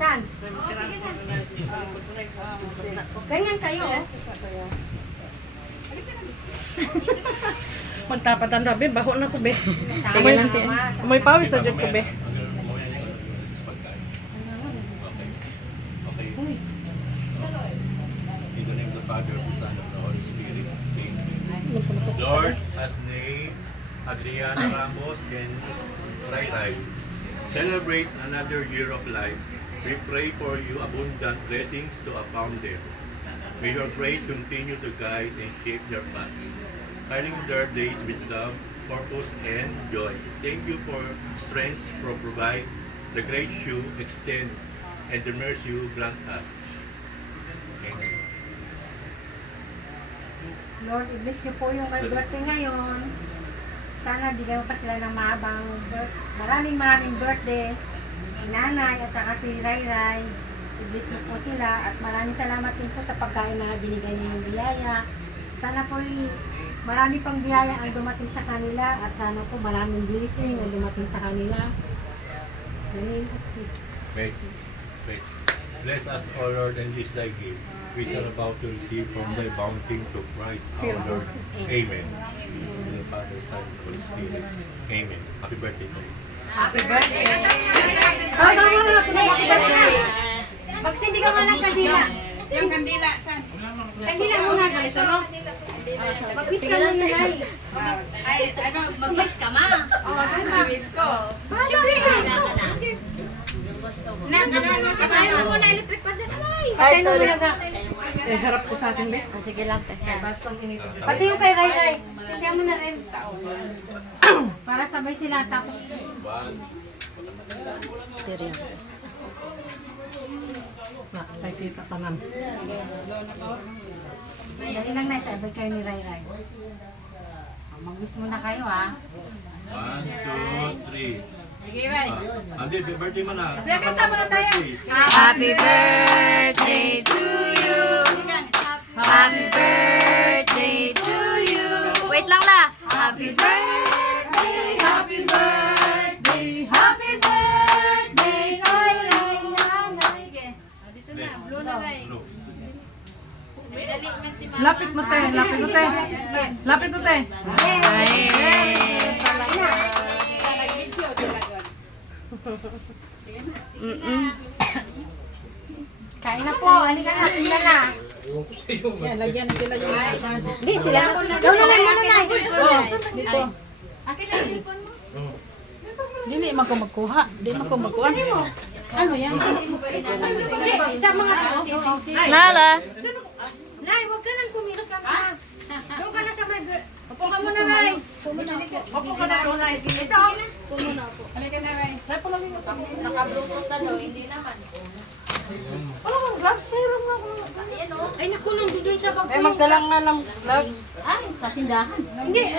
Saan? Ganyan kayo. Magtapatan rabi, baho na ko be. Sama lang, na te. mama. May pawis na dyan ko be. Uy. In the name of the Father, the Son, and the Holy Spirit. Amen. Lord, as name Adriana Ramos and Rai Rai celebrates another year of life, we pray for you abundant blessings to abound them. May your grace continue to guide and shape their paths, filling their days with love, purpose, and joy. Thank you for strength to provide, the grace you extend, and the mercy you grant us. Amen. Lord, i-bless niyo po yung may birthday ngayon. Sana bigyan mo pa sila ng mahabang maraming birthday. Si Nanay at saka si Rai Rai. I-bless niyo po sila at maraming salamat din po sa pagkain na binigay niyo yung biyaya. Sana po marami pang biyaya ang dumating sa kanila at sana po maraming blessing ang dumating sa kanila. In the name of Jesus. Wait. Bless us, O Lord, and this thy gift, which are about to receive from thy bounty to Christ our Lord. Amen. In the Father, Son, and Holy Spirit. Amen. Happy birthday to you. Happy birthday! Tama mo na natin ang birthday. Magsindi ka nga ng kandila. Yung kandila, saan? Kandila muna guys. Mag-miss ka lang Nanay. Ay, ano, mag-miss ka ma. Oo, diba? Miss ko. Ano mo sa Ano mo na electric pan dyan? Patay na muna ka. Eh, harap ko sa akin be. Sige lang, te. Basta ang init. Pati yung kay Rai Rai. Sindihan mo na rin. Para sabay sila tapos Tiriyan. Nakikita tanan. dali lang na sabay kayo ni Rai Rai. Mag-miss muna kayo ha. 1, 2, 3. Sige, Ray. Andi, birthday mo na. Kanta mo na tayo. Happy birthday to you. Happy birthday to you. Wait lang la. Happy birthday. Happy birthday! Happy birthday kay Rai Nanay. Sige. Dito na, blue na, Ray. Blue. May dali man si Mama. Lapit mo te, lapit mo te. Lapit mo te. Nag-video sila doon. Kain na po. Halika na. Tingnan na. Yan, lagyan sila yung Hindi sila. Daw na lang muna na. dito. Akin na cellphone mo. Dili man ko magkuha. Dili man ko magkuha. Ano yan? Hindi, sa mga tao. Nala. Nay, huwag ka nang kumilos na mga. Doon ka na sa may... Upo ka muna, Ray. Opo ka na doon, Nay. Ito. Halika na, Ray. Naka-bluetooth na daw, hindi naman. Ano kang gloves? Mayroon nga ako. Ay, naku, nandun sa bag ko. Magdalang nga ng gloves. Ay, sa tindahan. Hindi,